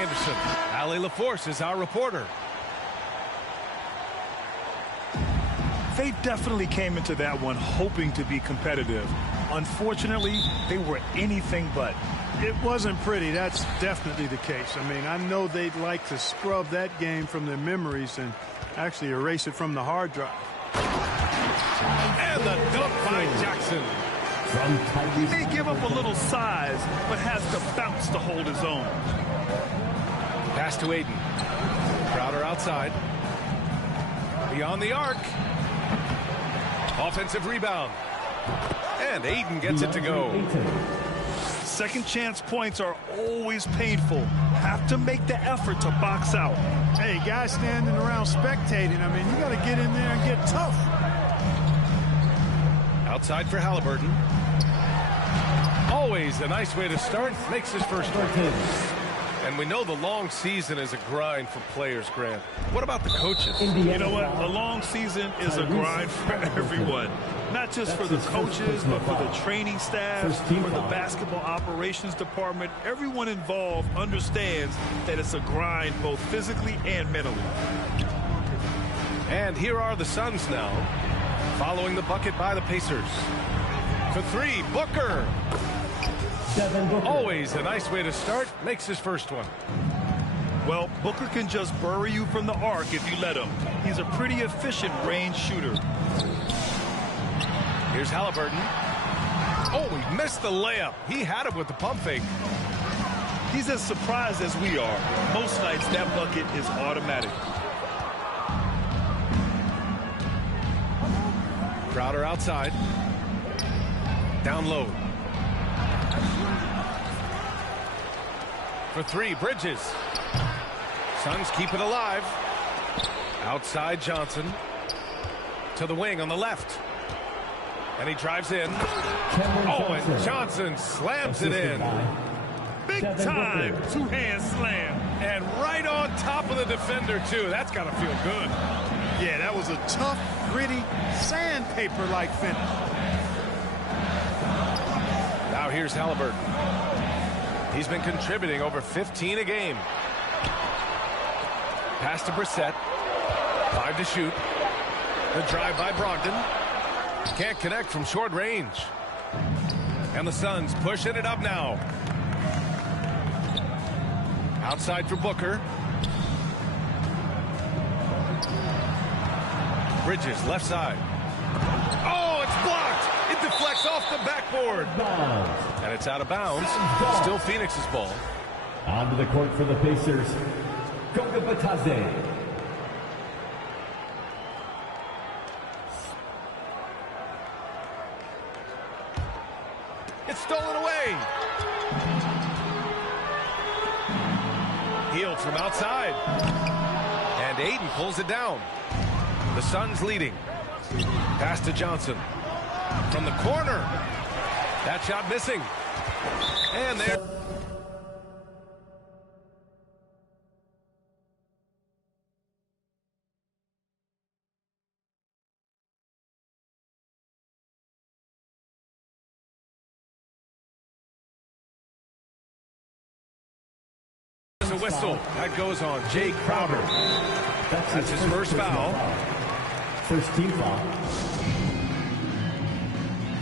Anderson. Ali LaForce is our reporter. They definitely came into that one hoping to be competitive. Unfortunately, they were anything but. It wasn't pretty. That's definitely the case. I mean, I know they'd like to scrub that game from their memories and actually erase it from the hard drive. And the dunk by Jackson. He may give up a little size, but has the bounce to hold his own. Pass to Aiden. Crowder outside. Beyond the arc. Offensive rebound. And Aiden gets it to go. Second chance points are always painful. Have to make the effort to box out. Hey, guys standing around spectating, I mean, you got to get in there and get tough. Outside for Halliburton. Always a nice way to start. Makes his first one. And we know the long season is a grind for players, Grant. What about the coaches? You know what? A long season is a grind for everyone. Not just for the coaches, but for the training staff, for the basketball operations department. Everyone involved understands that it's a grind both physically and mentally. And here are the Suns now, following the bucket by the Pacers. For three, Booker. Always a nice way to start. Makes his first one. Well, Booker can just bury you from the arc if you let him. He's a pretty efficient range shooter. Here's Halliburton. Oh, he missed the layup. He had it with the pump fake. He's as surprised as we are. Most nights that bucket is automatic. Crowder outside. Down low. For three, Bridges. Suns keep it alive. Outside Johnson. To the wing on the left. And he drives in. Oh, and Johnson slams it in. Big time two-hand slam. And right on top of the defender, too. That's got to feel good. Yeah, that was a tough, gritty, sandpaper-like finish. Now here's Halliburton. He's been contributing over 15 a game. Pass to Brissett. 5 to shoot. The drive by Brogdon. Can't connect from short range. And the Suns pushing it up now. Outside for Booker. Bridges, left side. Oh, it's blocked. It deflects off the backboard. And it's out of bounds. Still Phoenix's ball. Onto the court for the Pacers. Goga Batadze. It's stolen away. Healed from outside. And Aiden pulls it down. The Suns leading. Pass to Johnson. From the corner. That shot missing. And there. A whistle. That goes on Jay Crowder. That's his first foul. First team foul.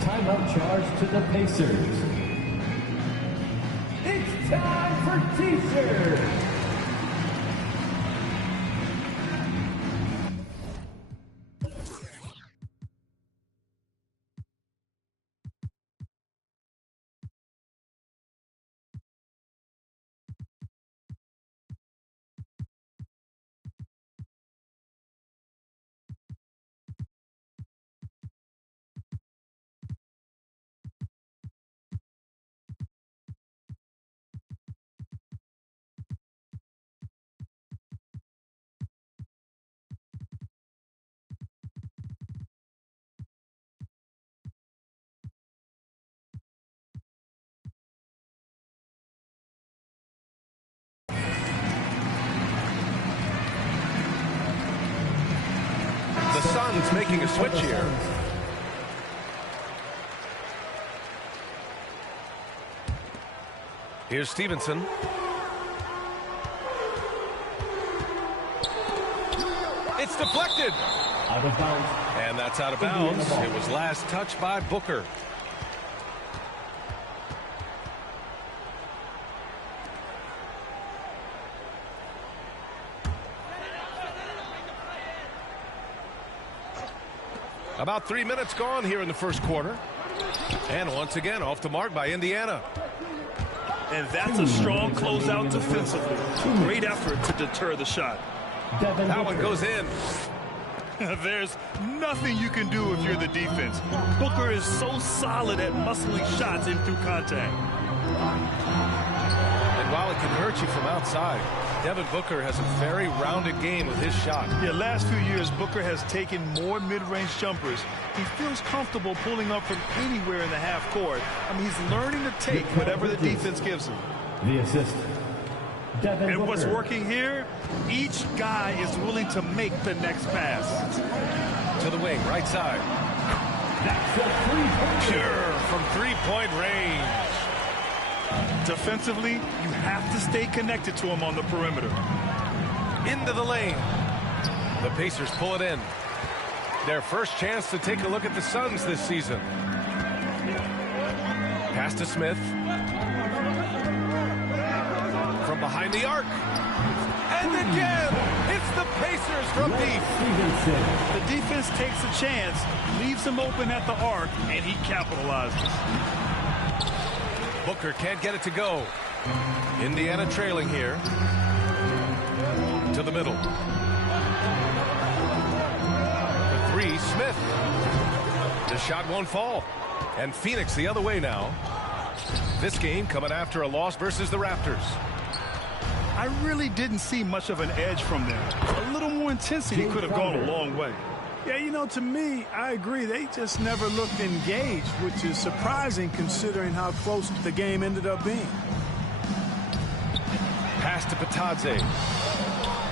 Timeout charge to the Pacers. It's time for T-shirts. the Suns making a switch here. Here's Stevenson. It's deflected. Out of bounds. And that's out of bounds. It was last touched by Booker. About 3 minutes gone here in the first quarter. And once again, off the mark by Indiana. And that's a strong closeout defensively. Great effort to deter the shot. That one goes in. There's nothing you can do if you're the defense. Booker is so solid at muscling shots in through contact. And while it can hurt you from outside, Devin Booker has a very rounded game with his shot. Yeah, last few years, Booker has taken more mid-range jumpers. He feels comfortable pulling up from anywhere in the half court. I mean, he's learning to take whatever the defense gives him. The assist. Devin And what's Booker. working here, each guy is willing to make the next pass. To the wing, right side. That's a three-pointer. Pure from three-point range. Defensively, you have to stay connected to him on the perimeter. Into the lane. The Pacers pull it in. Their first chance to take a look at the Suns this season. Pass to Smith. From behind the arc. And again, it's the Pacers from deep. Stevenson. The defense takes a chance, leaves him open at the arc, and he capitalizes. Booker can't get it to go. Indiana trailing here. To the middle. The three, Smith. The shot won't fall. And Phoenix the other way now. This game coming after a loss versus the Raptors. I really didn't see much of an edge from them. A little more intensity could have gone a long way. Yeah, you know, to me, I agree. They just never looked engaged, which is surprising considering how close the game ended up being. Pass to Patadze.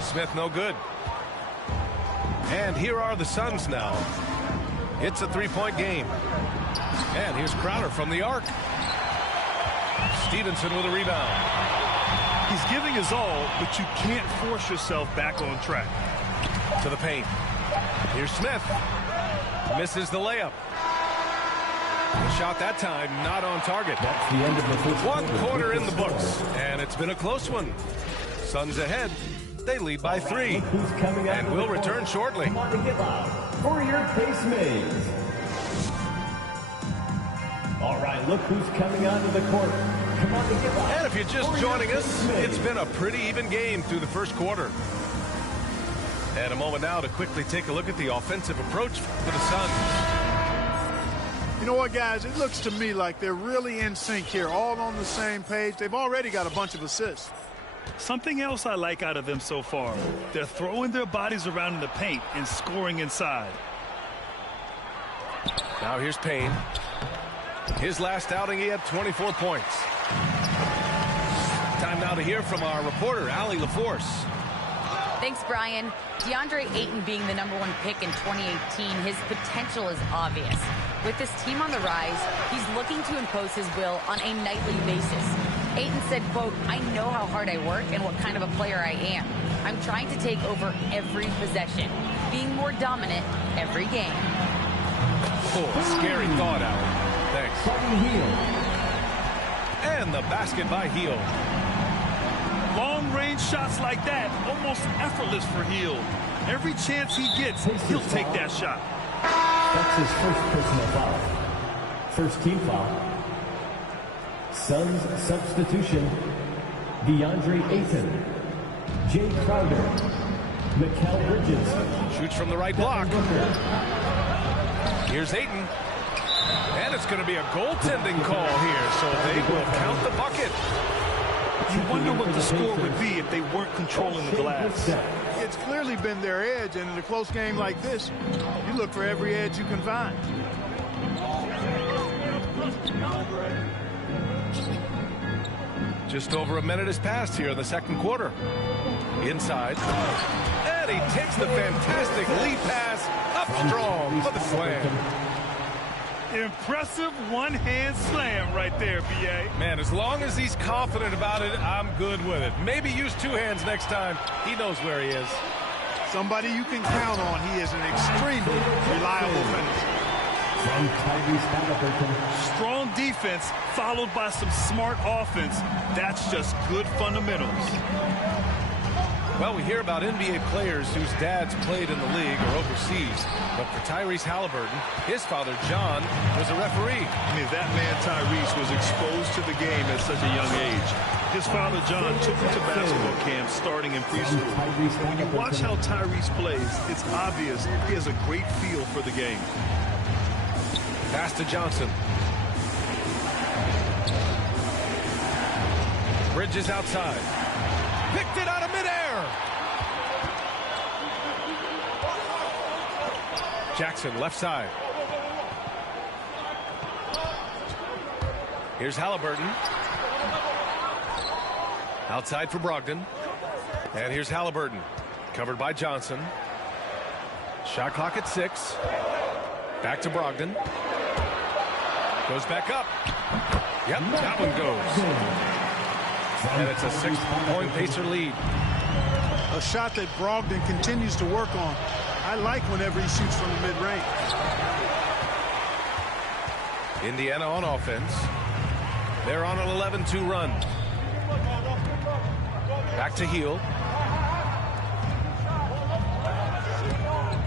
Smith no good. And here are the Suns now. It's a three-point game. And here's Crowder from the arc. Stevenson with a rebound. He's giving his all, but you can't force yourself back on track. To the paint. Here's Smith. Misses the layup. The shot that time not on target. That's the end of the first One quarter in the books, and it's been a close one. Suns ahead. They lead by 3. Who's coming out And of we'll the return court? shortly. Come on to get loud for your case mates. All right, look who's coming onto the court. Come on to get loud. And if you're just joining us, it's been a pretty even game through the first quarter. And a moment now to quickly take a look at the offensive approach for the Suns. You know what, guys? It looks to me like they're really in sync here, all on the same page. They've already got a bunch of assists. Something else I like out of them so far, they're throwing their bodies around in the paint and scoring inside. Now here's Payne. His last outing, he had 24 points. Time now to hear from our reporter, Allie LaForce. Thanks, Brian. DeAndre Ayton being the #1 pick in 2018, his potential is obvious. With this team on the rise, he's looking to impose his will on a nightly basis. Ayton said, quote, "I know how hard I work and what kind of a player I am. I'm trying to take over every possession, being more dominant every game." Oh, scary thought, Allie. Thanks. Heel. And the basket by Heel. Long-range shots like that, almost effortless for Hield. Every chance he gets, he'll take that shot. That's his first personal foul. First team foul. Suns substitution. DeAndre Ayton. Jay Crowder. Mikal Bridges. Shoots from the right block. Here's Ayton. And it's going to be a goaltending call here, so they will count the bucket. You wonder what the score would be if they weren't controlling the glass. It's clearly been their edge, and in a close game like this, you look for every edge you can find. Just over a minute has passed here in the second quarter. Inside. And he takes the fantastic lead pass up up strong for the slam. Impressive one-hand slam right there, B.A. Man, as long as he's confident about it, I'm good with it. Maybe use two hands next time. He knows where he is. Somebody you can count on. He is an extremely reliable finisher. From Tyrese Halliburton. Strong defense followed by some smart offense. That's just good fundamentals. Well, we hear about NBA players whose dads played in the league or overseas. But for Tyrese Halliburton, his father, John, was a referee. I mean, that man, Tyrese, was exposed to the game at such a young age. His father, John, took him to basketball camp starting in preschool. When you watch how Tyrese plays, it's obvious he has a great feel for the game. Pass to Johnson. Bridges outside. Picked it out of midair. Jackson left side. Here's Halliburton. Outside for Brogdon. And here's Halliburton. Covered by Johnson. Shot clock at 6. Back to Brogdon. Goes back up. Yep, that one goes. And it's a 6-point Pacer lead. A shot that Brogdon continues to work on. I like whenever he shoots from the mid-range. Indiana on offense. They're on an 11-2 run. Back to Hield.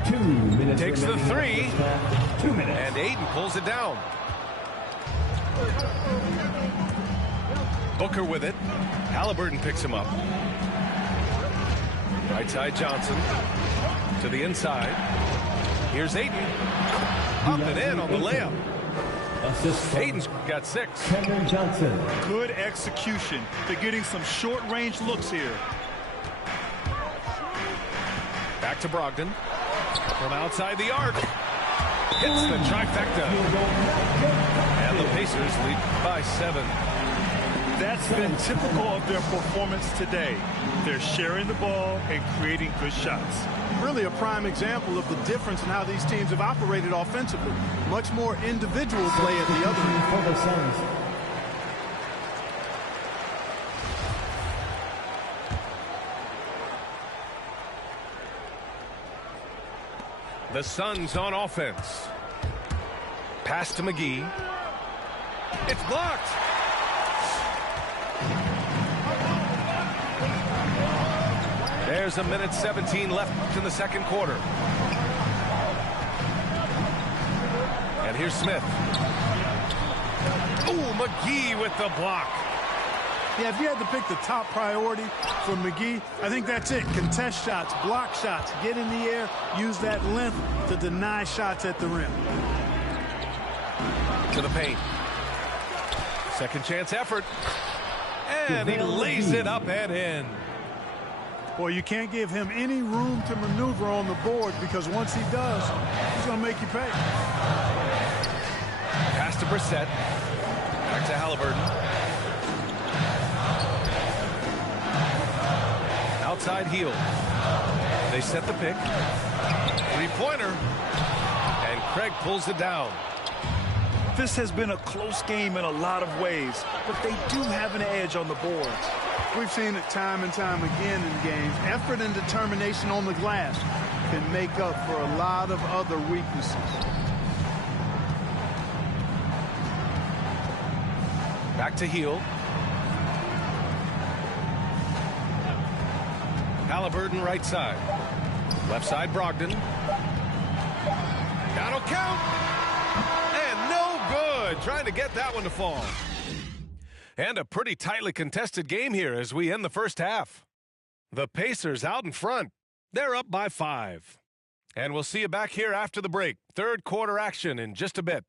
2 minutes. Takes the 3. 2 minutes. And Ayton pulls it down. Booker with it. Halliburton picks him up. Right side Johnson. To the inside. Here's Ayton. Up and in on the layup. Ayton's got 6. Cameron Johnson. Good execution. They're getting some short-range looks here. Back to Brogdon. From outside the arc. Hits the trifecta. And the Pacers lead by 7. That's been typical of their performance today. They're sharing the ball and creating good shots. Really a prime example of the difference in how these teams have operated offensively. Much more individual play at the other end. For the Suns. The Suns on offense. Pass to McGee. It's blocked. There's a minute 17 left in the second quarter. And here's Smith. Ooh, McGee with the block. Yeah, if you had to pick the top priority for McGee, I think that's it. Contest shots, block shots, get in the air, use that length to deny shots at the rim. To the paint. Second chance effort. And he lays it up and in. Boy, you can't give him any room to maneuver on the board because once he does, he's going to make you pay. Pass to Brissett. Back to Halliburton. Outside Hield. They set the pick. Three-pointer. And Craig pulls it down. This has been a close game in a lot of ways, but they do have an edge on the boards. We've seen it time and time again in games. Effort and determination on the glass can make up for a lot of other weaknesses. Back to Hield. Halliburton right side. Left side Brogdon. That'll count. And no good. Trying to get that one to fall. And a pretty tightly contested game here as we end the first half. The Pacers out in front. They're up by 5. And we'll see you back here after the break. Third quarter action in just a bit.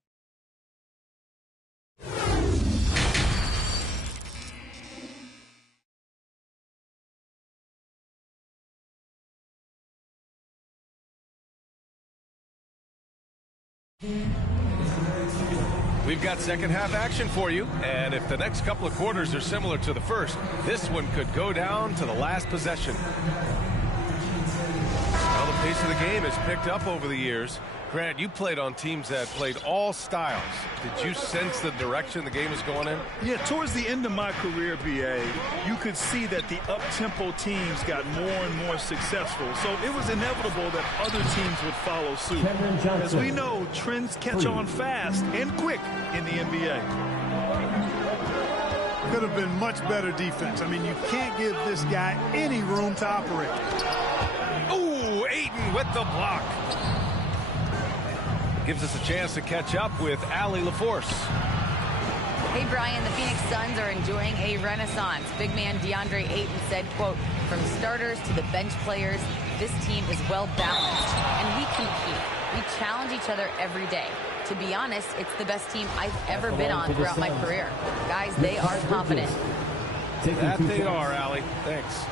We've got second half action for you, and if the next couple of quarters are similar to the first, this one could go down to the last possession. Well, the pace of the game has picked up over the years. Grant, you played on teams that played all styles. Did you sense the direction the game is going in? Yeah, towards the end of my career, BA, you could see that the up-tempo teams got more and more successful. So it was inevitable that other teams would follow suit. As we know, trends catch on fast and quick in the NBA. Could have been much better defense. I mean, you can't give this guy any room to operate. Ooh, Ayton with the block. Gives us a chance to catch up with Allie LaForce. Hey, Brian, the Phoenix Suns are enjoying a renaissance. Big man DeAndre Ayton said, quote, from starters to the bench players, this team is well balanced, and we compete. We challenge each other every day. To be honest, it's the best team I've ever been on throughout my career. Guys, they are confident. That they are, Allie. Thanks.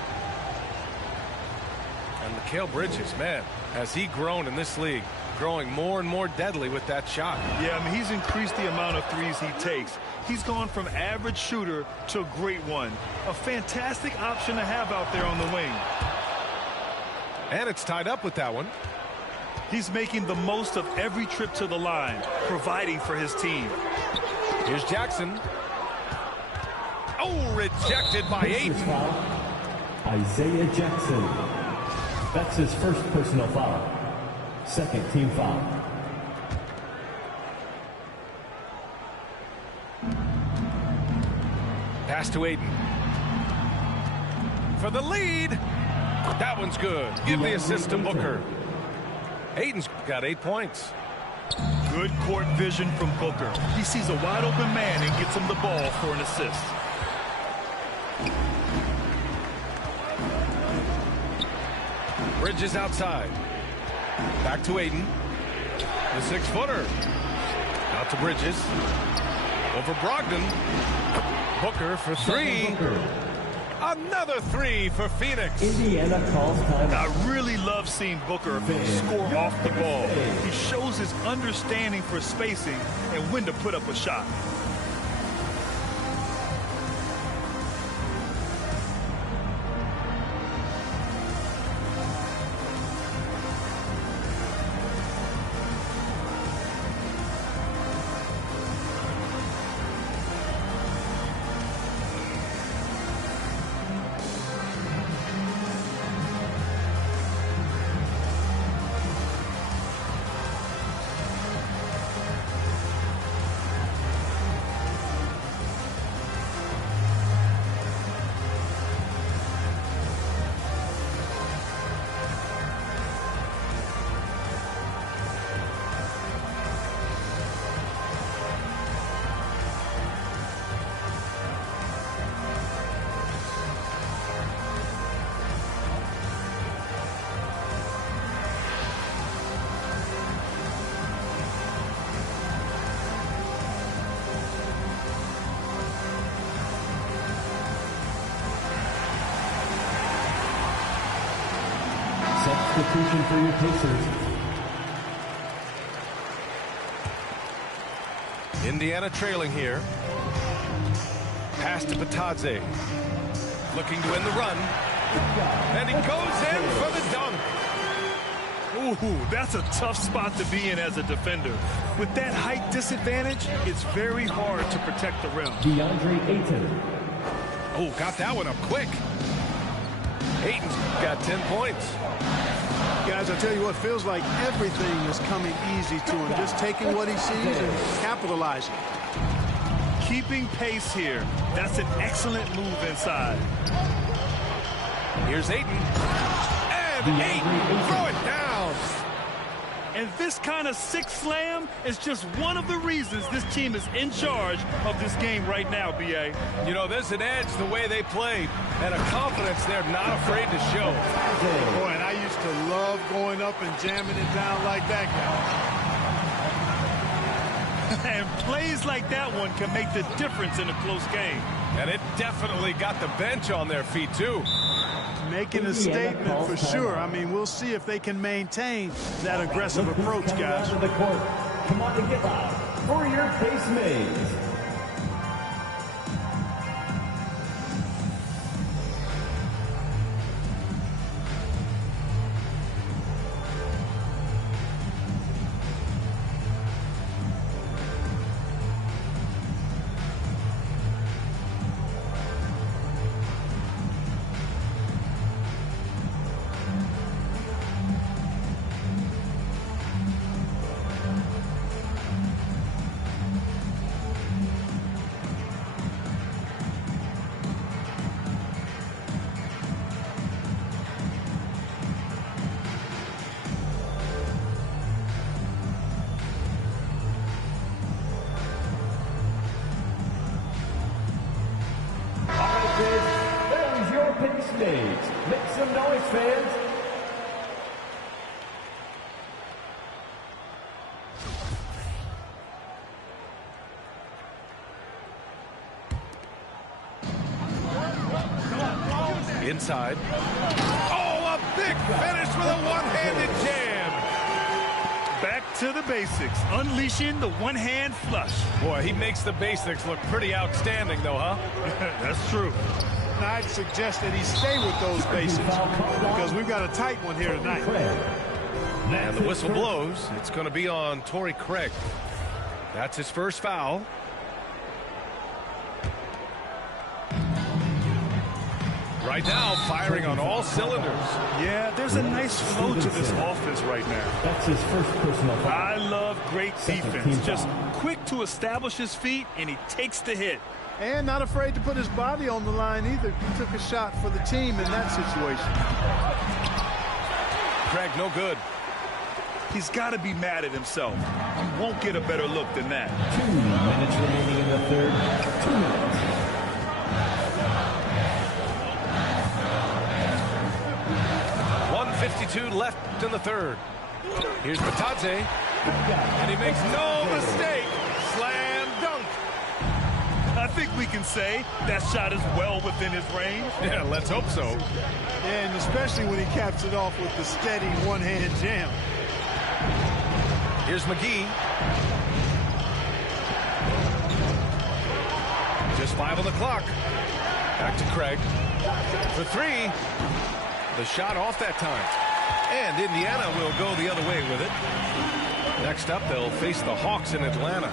And Mikal Bridges, man, has he grown in this league? Growing more and more deadly with that shot. Yeah, I mean, he's increased the amount of threes he takes. He's gone from average shooter to a great one. A fantastic option to have out there on the wing. And it's tied up with that one. He's making the most of every trip to the line, providing for his team. Here's Jackson. Oh, rejected by Ayton. Isaiah Jackson. That's his first personal foul. Second team foul. Pass to Ayton. For the lead. That one's good. Give the assist to Booker. Ayton's got 8 points. Good court vision from Booker. He sees a wide open man and gets him the ball for an assist. Bridges outside. Back to Ayton. The 6-footer. Out to Bridges. Over Brogdon. Booker for 3. Another 3 for Phoenix. Indiana calls time. I really love seeing Booker score off the ball. He shows his understanding for spacing and when to put up a shot. Substitution for your Pacers. Indiana trailing here. Pass to Batadze. Looking to end the run. And he goes in for the dunk. Ooh, that's a tough spot to be in as a defender. With that height disadvantage, it's very hard to protect the rim. DeAndre Ayton. Oh, got that one up quick. Ayton's got 10 points. Guys, I tell you what, feels like everything is coming easy to him. Just taking what he sees and capitalizing. Keeping pace here. That's an excellent move inside. Here's Ayton. And Ayton, throw it down. And this kind of sick slam is just one of the reasons this team is in charge of this game right now, B.A. You know, there's an edge the way they played and a confidence they're not afraid to show. Boy, and I used to love going up and jamming it down like that guy. And plays like that one can make the difference in a close game. And it definitely got the bench on their feet, too. Making a statement for sure. I mean, we'll see if they can maintain that aggressive approach, guys. The court. Come on and get loud for your Pace Mates. Inside. Oh, a big finish with a one-handed jam. Back to the basics, unleashing the one-hand flush. Boy, he makes the basics look pretty outstanding, though, huh? That's true. Now, I'd suggest that he stay with those basics because we've got a tight one here tonight. And the whistle blows. It's going to be on Torrey Craig. That's his first foul. Right now, firing on all cylinders. Yeah, there's a nice flow to this offense right now. That's his first personal foul. I love great defense. Just quick to establish his feet, and he takes the hit. And not afraid to put his body on the line either. He took a shot for the team in that situation. Craig, no good. He's got to be mad at himself. He won't get a better look than that. 2 minutes remaining in the third. 2 minutes. .152 left in the third. Here's Batadze. And he makes no mistake. Slam dunk. I think we can say that shot is well within his range. Yeah, let's hope so. Yeah, and especially when he caps it off with the steady one-hand jam. Here's McGee. Just 5 on the clock. Back to Craig. For 3. The shot off that time. And Indiana will go the other way with it. Next up, they'll face the Hawks in Atlanta.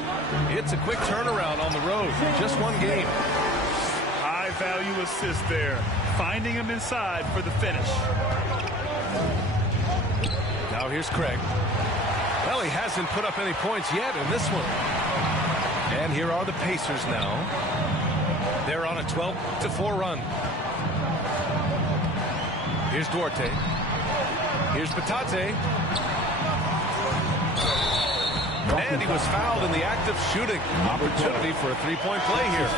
It's a quick turnaround on the road. Just one game. High-value assist there. Finding him inside for the finish. Now here's Craig. Well, he hasn't put up any points yet in this one. And here are the Pacers now. They're on a 12-4 run. Here's Duarte. Here's Batadze. And he was fouled in the act of shooting. Opportunity for a three-point play here.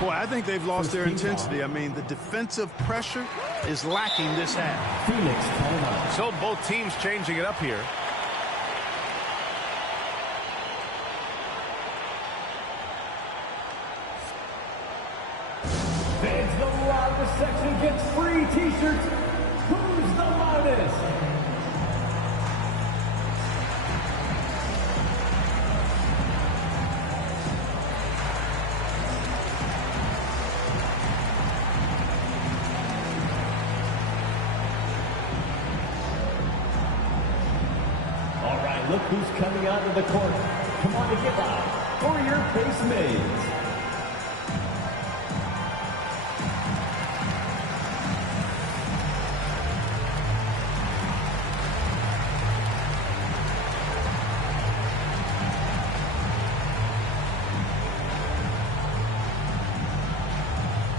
Boy, I think they've lost their intensity. I mean, the defensive pressure is lacking this half. Phoenix timeout. So both teams changing it up here. Fans, the loudest section gets free t-shirts. Who's the loudest? All right, look who's coming onto the court. Come on to get loud for your base mates.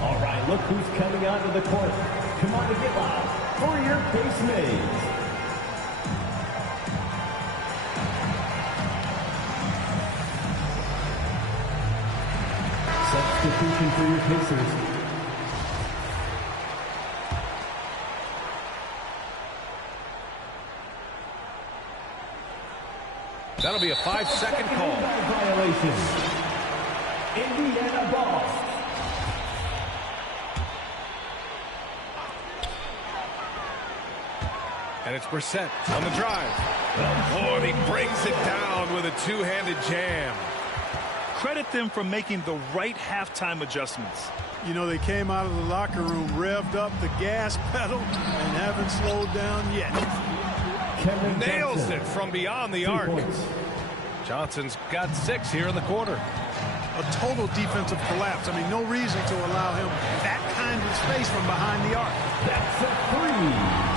All right, look who's coming onto the court. Come on to get loud for your base mates. Substitution for your Pacers. That'll be a 5-second call. Violation. Indiana ball. And it's Brissett on the drive. Oh, and he brings it down with a two-handed jam. Credit them for making the right halftime adjustments. You know, they came out of the locker room, revved up the gas pedal, and haven't slowed down yet. Kevin Nails Johnson. it from beyond the 3 arc. points. Johnson's got 6 here in the quarter. A total defensive collapse. I mean, no reason to allow him that kind of space from behind the arc. That's a 3.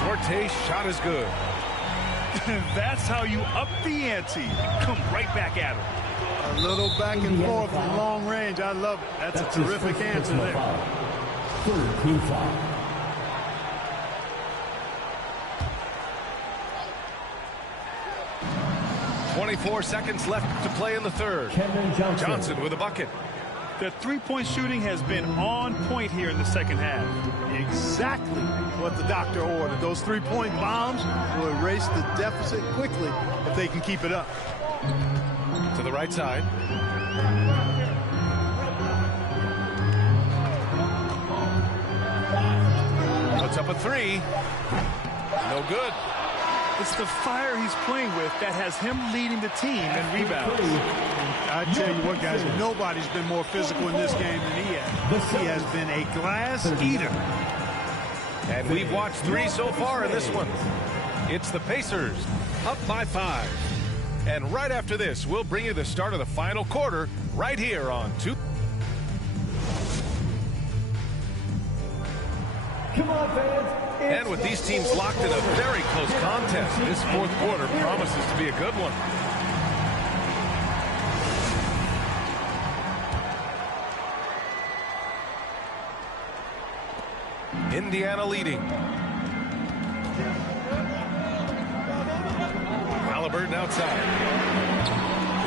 Duarte's shot is good. That's how you up the ante and come right back at him. A little back and forth from long range. I love it. That's a terrific answer there. Third team foul. 24 seconds left to play in the third. Kevin Johnson. Johnson with a bucket. The three-point shooting has been on point here in the second half. Exactly what the doctor ordered. Those three-point bombs will erase the deficit quickly if they can keep it up. To the right side. Puts up a three. No good. It's the fire he's playing with that has him leading the team in rebounds. I tell you what, guys, nobody's been more physical in this game than he has. He has been a glass eater. And we've watched 3 so far in this one. It's the Pacers up by 5. And right after this, we'll bring you the start of the final quarter right here on 2. Come on, fans. And with these teams locked in a very close contest, this fourth quarter promises to be a good one. Indiana leading. Halliburton outside.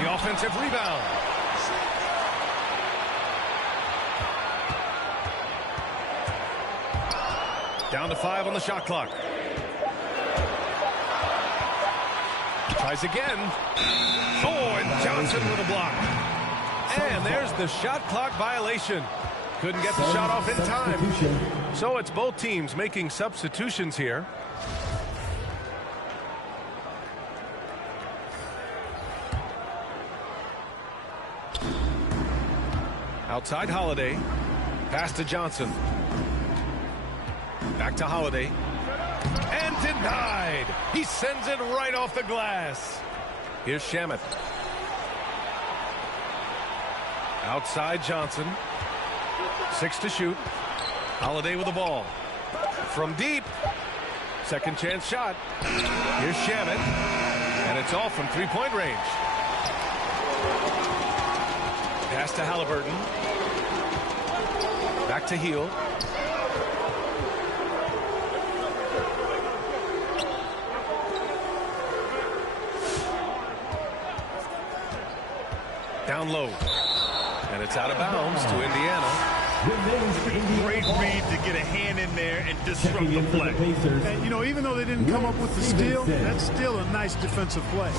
The offensive rebound. Down to 5 on the shot clock. Tries again. Oh, and Johnson with a block. And there's the shot clock violation. Couldn't get the shot off in time. So it's both teams making substitutions here. Outside Holiday. Pass to Johnson. Back to Holiday. And denied. He sends it right off the glass. Here's Shamet. Outside Johnson. 6 to shoot. Holiday with the ball. From deep. Second chance shot. Here's Shamet. And it's all from three-point range. Pass to Halliburton. Back to Heel. Down low. And it's out of bounds to Indiana. Great read to get a hand in there and disrupt the play. And, you know, even though they didn't come up with the steal, that's still a nice defensive play.